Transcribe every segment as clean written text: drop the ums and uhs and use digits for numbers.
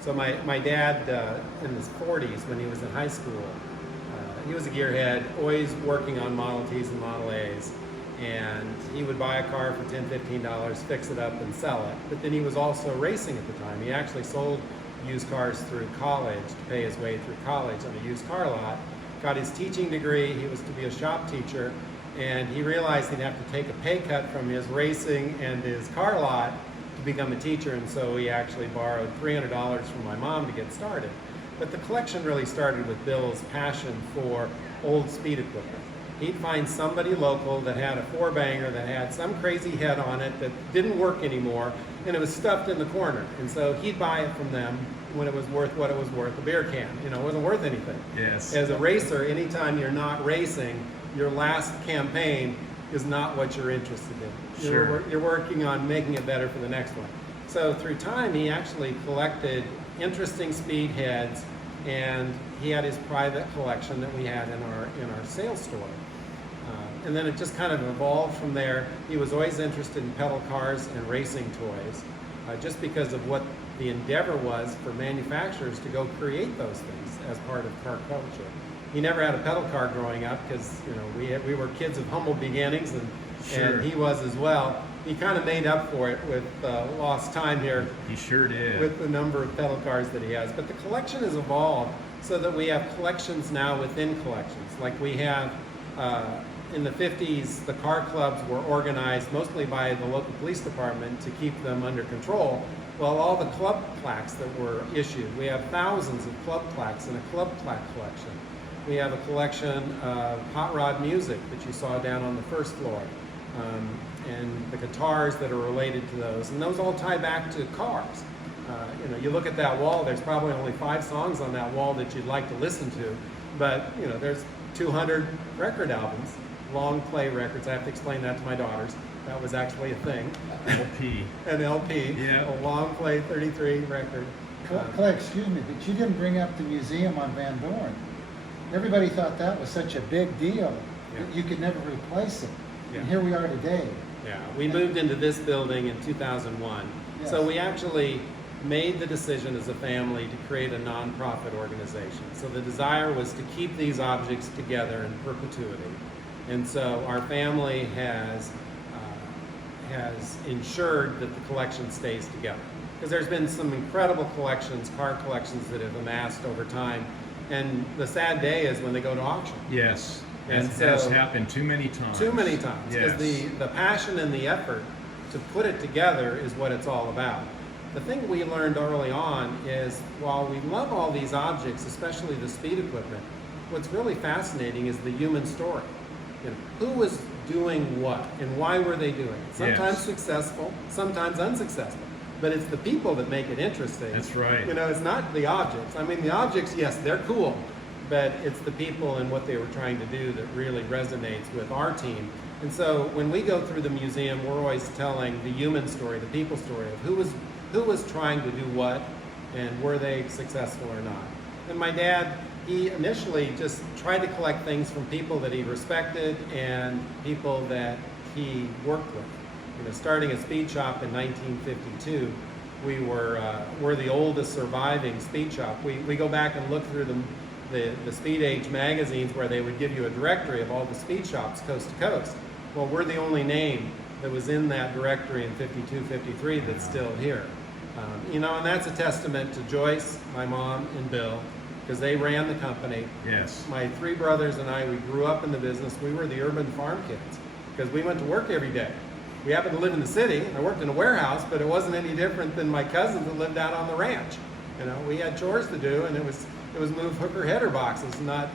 So my dad, in his 40s, when he was in high school, he was a gearhead, always working on Model Ts and Model As. And he would buy a car for $10, $15, fix it up and sell it. But then he was also racing at the time. He actually sold used cars through college to pay his way through college on a used car lot. Got his teaching degree, he was to be a shop teacher, and he realized he'd have to take a pay cut from his racing and his car lot to become a teacher, and so he actually borrowed $300 from my mom to get started. But the collection really started with Bill's passion for old speed equipment. He'd find somebody local that had a four-banger that had some crazy head on it that didn't work anymore, and it was stuffed in the corner. And so he'd buy it from them when it was worth what it was worth, a beer can. You know, it wasn't worth anything. Yes. As a racer, anytime you're not racing, your last campaign is not what you're interested in. Sure. You're working on making it better for the next one. So through time, he actually collected interesting speed heads, and he had his private collection that we had in our sales store. And then it just kind of evolved from there. He was always interested in pedal cars and racing toys, just because of what the endeavor was for manufacturers to go create those things as part of car culture. He never had a pedal car growing up because, you know, we were kids of humble beginnings, and he was as well. He kind of made up for it with lost time here. He sure did. With the number of pedal cars that he has. But the collection has evolved so that we have collections now within collections. Like we have, in the 50s, the car clubs were organized mostly by the local police department to keep them under control. Well, all the club plaques that were issued, we have thousands of club plaques in a club plaque collection. We have a collection of hot rod music that you saw down on the first floor, and the guitars that are related to those, and those all tie back to cars. You know, you look at that wall, there's probably only 5 songs on that wall that you'd like to listen to, but you know, there's 200 record albums, long play records. I have to explain that to my daughters. That was actually a thing. LP. An LP, Yeah. a long play 33 record. Clay, excuse me, but you didn't bring up the museum on Van Dorn. Everybody thought that was such a big deal that you could never replace it. Yeah. And here we are today. Yeah, we moved into this building in 2001. Yes. So we actually made the decision as a family to create a nonprofit organization. So the desire was to keep these objects together in perpetuity. And so our family has ensured that the collection stays together. Because there's been some incredible collections, car collections that have amassed over time. And the sad day is when they go to auction. Yes. And That so- has happened too many times. Too many times. Because Yes. the passion and the effort to put it together is what it's all about. The thing we learned early on is while we love all these objects, especially the speed equipment, what's really fascinating is the human story. You know, who was doing what and why were they doing it? Sometimes Yes. successful, sometimes unsuccessful. But it's the people that make it interesting. That's right. You know, it's not the objects. I mean, the objects, yes, they're cool, but it's the people and what they were trying to do that really resonates with our team. And so when we go through the museum, we're always telling the human story, the people story of who was trying to do what and were they successful or not. And my dad, he initially just tried to collect things from people that he respected and people that he worked with. You know, starting a speed shop in 1952, we're the oldest surviving speed shop. We go back and look through the Speed Age magazines where they would give you a directory of all the speed shops coast to coast. Well, we're the only name that was in that directory in 52, 53 that's still here. You know, and that's a testament to Joyce, my mom, and Bill, because they ran the company. Yes. My 3 brothers and I, we grew up in the business. We were the urban farm kids because we went to work every day. We happened to live in the city. I worked in a warehouse, but it wasn't any different than my cousins that lived out on the ranch. You know, we had chores to do, and it was move hooker header boxes, not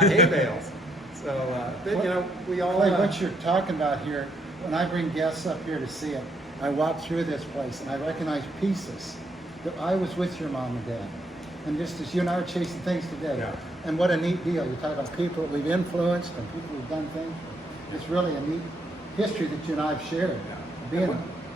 hay bales. So, but, you know, we all. Clay, what you're talking about here, when I bring guests up here to see it, I walk through this place and I recognize pieces that I was with your mom and dad. And just as you and I are chasing things together. Yeah. And what a neat deal. You talk about people that we've influenced and people who've done things. It's really a neat history that you and I have shared. And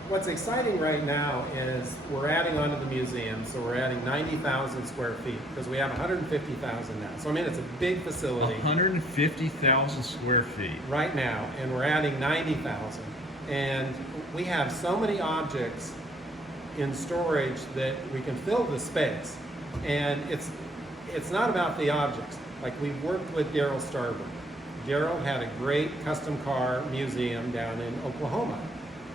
what's exciting right now is we're adding on to the museum, so we're adding 90,000 square feet because we have 150,000 now. So I mean, it's a big facility 150,000 square feet. right now, and we're adding 90,000. And we have so many objects in storage that we can fill the space. And it's not about the objects. Like, we've worked with Daryl Starber. Daryl had a great custom car museum down in Oklahoma.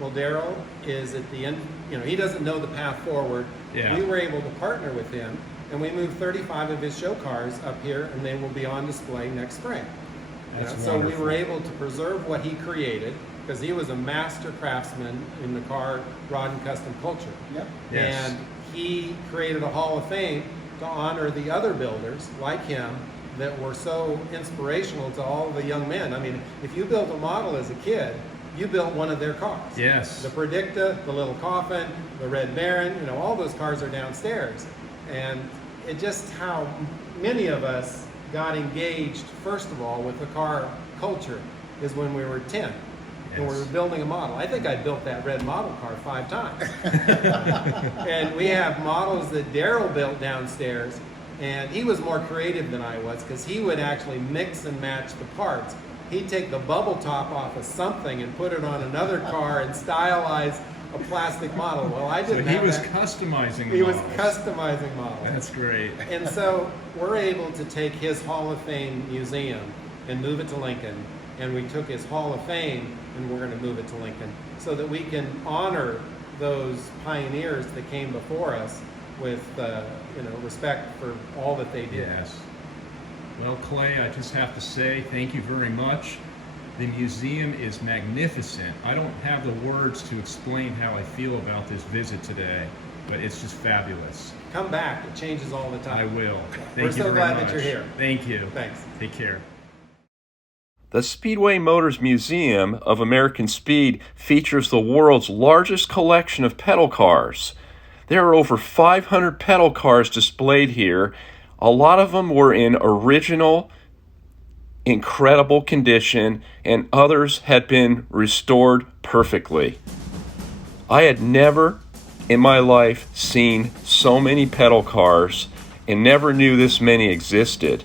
Well, Daryl is at the end, he doesn't know the path forward. Yeah. We were able to partner with him, and we moved 35 of his show cars up here, and they will be on display next spring. That's So we wonderful. were able to preserve what he created, because he was a master craftsman in the car rod and custom culture. Yep. Yes. And he created a Hall of Fame to honor the other builders like him that were so inspirational to all the young men. I mean, if you built a model as a kid, you built one of their cars. Yes. The Predicta, the Little Coffin, the Red Baron, all those cars are downstairs. And it just how many of us got engaged, first of all, with the car culture is when we were 10. And we Yes. were building a model. I think I built that red model car 5 times. And we have models that Daryl built downstairs, and he was more creative than I was because he would actually mix and match the parts. He'd take the bubble top off of something and put it on another car and stylize a plastic model. Well, I So didn't he have was that. customizing He was models. customizing models. That's great. And so we're able to take his Hall of Fame museum and move it to Lincoln. And we took his Hall of Fame and we're going to move it to Lincoln so that we can honor those pioneers that came before us with respect for all that they did. Yes. Well, Clay, I just have to say thank you very much. The museum is magnificent. I don't have the words to explain how I feel about this visit today, but it's just fabulous. Come back. It changes all the time. I will. Thank We're you so very glad much. that you're here. Thank you. Thanks. Take care. The Speedway Motors Museum of American Speed features the world's largest collection of pedal cars. There are over 500 pedal cars displayed here. A lot of them were in original, incredible condition, and others had been restored perfectly. I had never in my life seen so many pedal cars and never knew this many existed.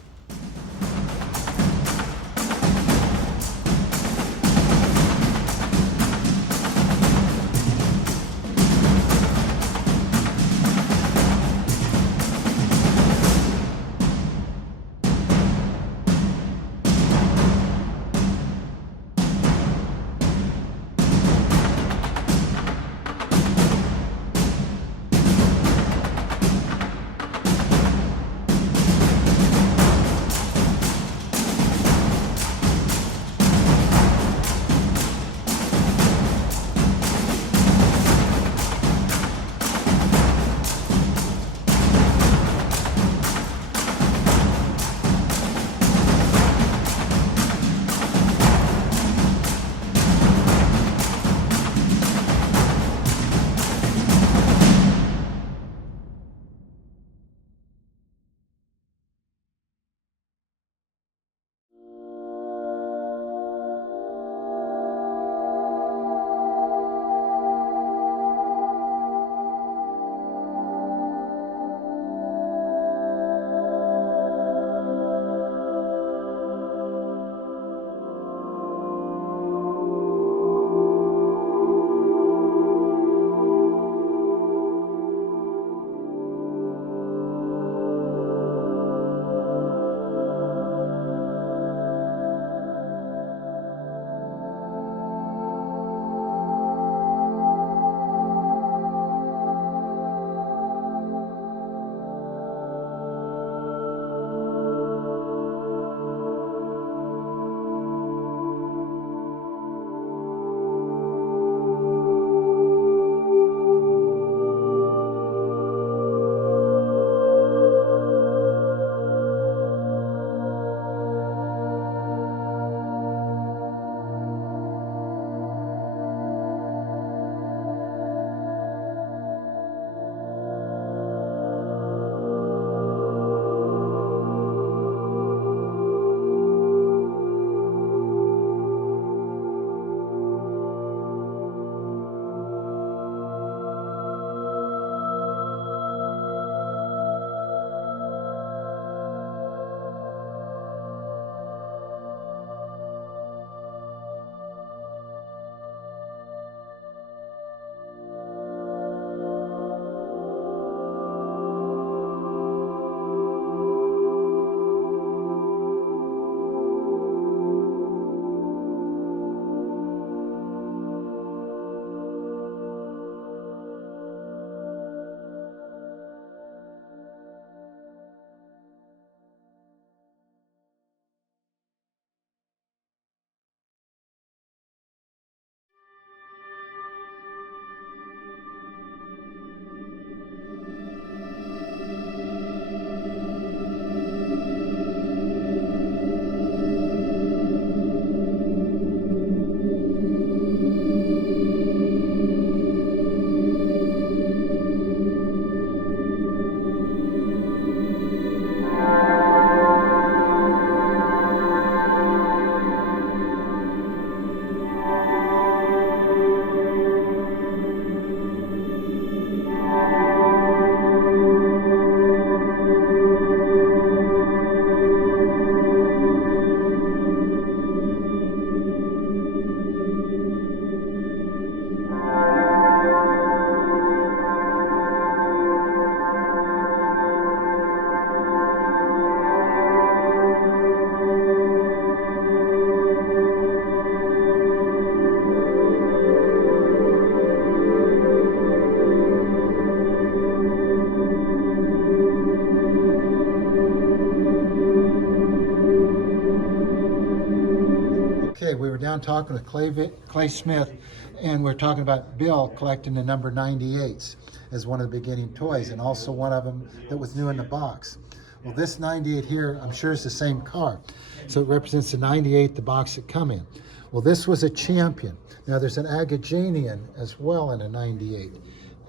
around talking with Clay Smith, and we're talking about Bill collecting the number 98s as one of the beginning toys, and also one of them that was new in the box. Well, this 98 here, I'm sure is the same car. So it represents the 98, the box that come in. Well, this was a Champion. Now there's an Agagenian as well in a 98.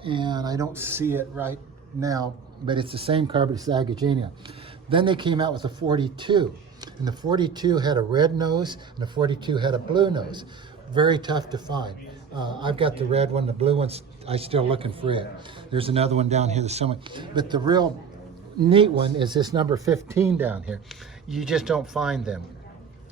And I don't see it right now, but it's the same car, but it's the Agagenian. Then they came out with a 42. And the 42 had a red nose, and the 42 had a blue nose. Very tough to find. I've got the red one, the blue one's, I'm still looking for it. There's another one down here somewhere. But the real neat one is this number 15 down here. You just don't find them.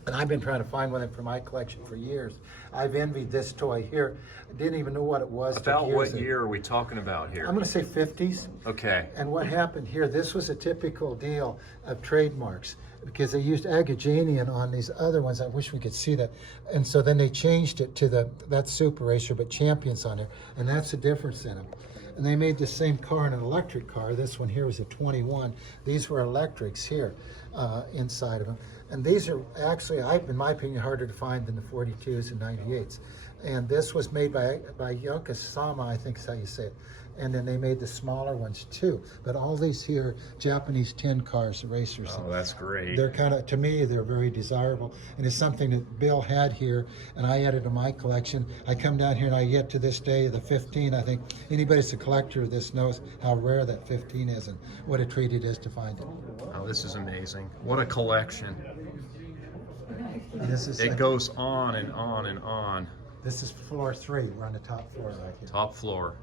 And I've been trying to find one for my collection for years. I've envied this toy here. I didn't even know what it was. About what year are we talking about here? I'm going to say 50s. Okay. And what happened here, this was a typical deal of trademarks, because they used Agagenian on these other ones. I wish we could see that. And so then they changed it to that Super Racer, but Champions on there. And that's the difference in them. And they made the same car in an electric car. This one here was a 21. These were electrics here inside of them. And these are actually, in my opinion, harder to find than the 42s and 98s. And this was made by Yokohama, I think is how you say it. And then they made the smaller ones too. But all these here, Japanese tin cars, racers. Oh, that's great. They're kind of, to me, they're very desirable. And it's something that Bill had here, and I added to my collection. I come down here and I get to this day, the 15, I think anybody that's a collector of this knows how rare that 15 is and what a treat it is to find it. Oh, this is amazing. What a collection. And this is It goes on and on and on. This is floor 3. We're on the top floor right here. Top floor.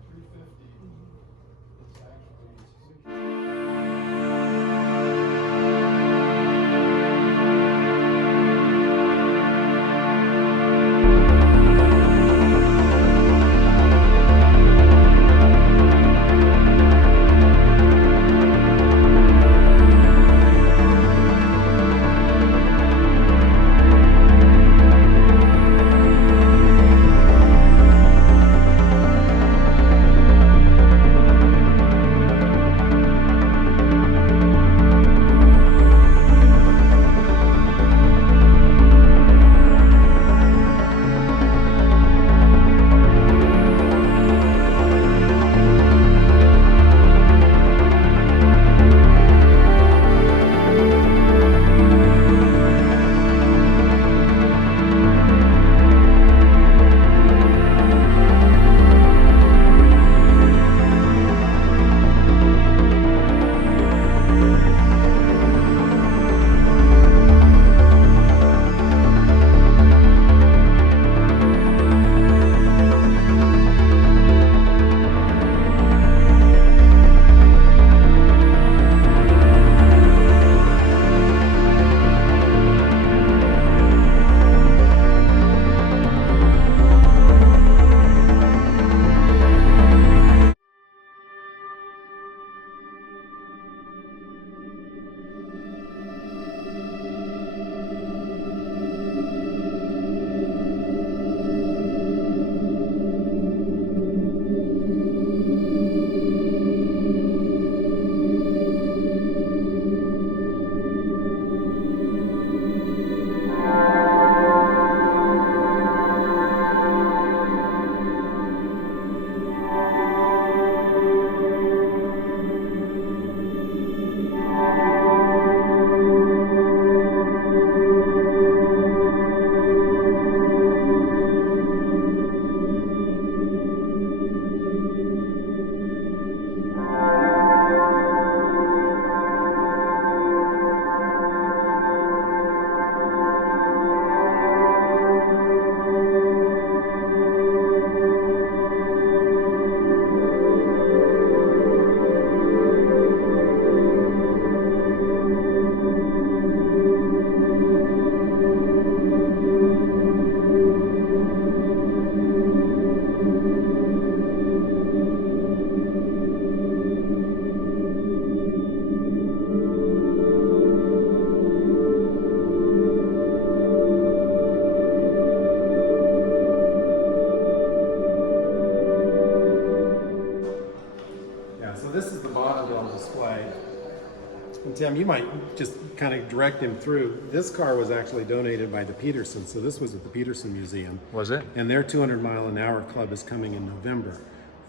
And Tim, you might just kind of direct him through. This car was actually donated by the Petersons, so this was at the Peterson Museum. Was it? And their 200 mile an hour club is coming in November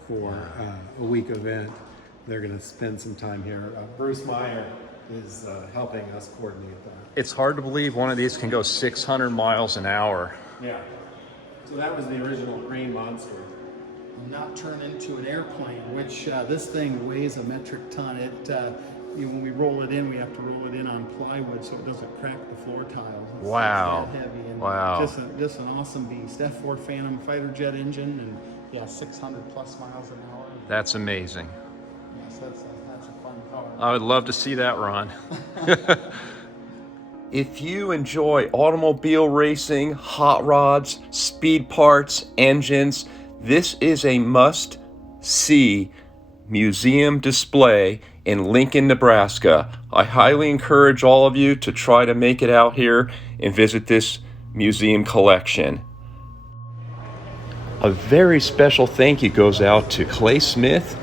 for a week event. They're going to spend some time here. Bruce Meyer is helping us coordinate that. It's hard to believe one of these can go 600 miles an hour. Yeah. So that was the original green monster. Not turn into an airplane, which this thing weighs a metric ton. When we roll it in, we have to roll it in on plywood so it doesn't crack the floor tiles. It's Wow. that heavy. And Wow. Just an awesome beast. F4 Phantom fighter jet engine, and yeah, 600 plus miles an hour. That's amazing. Yes, that's a fun car. I would love to see that, Ron. If you enjoy automobile racing, hot rods, speed parts, engines, this is a must-see museum display in Lincoln, Nebraska. I highly encourage all of you to try to make it out here and visit this museum collection. A very special thank you goes out to Clay Smith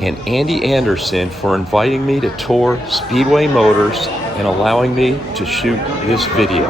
and Andy Anderson for inviting me to tour Speedway Motors and allowing me to shoot this video.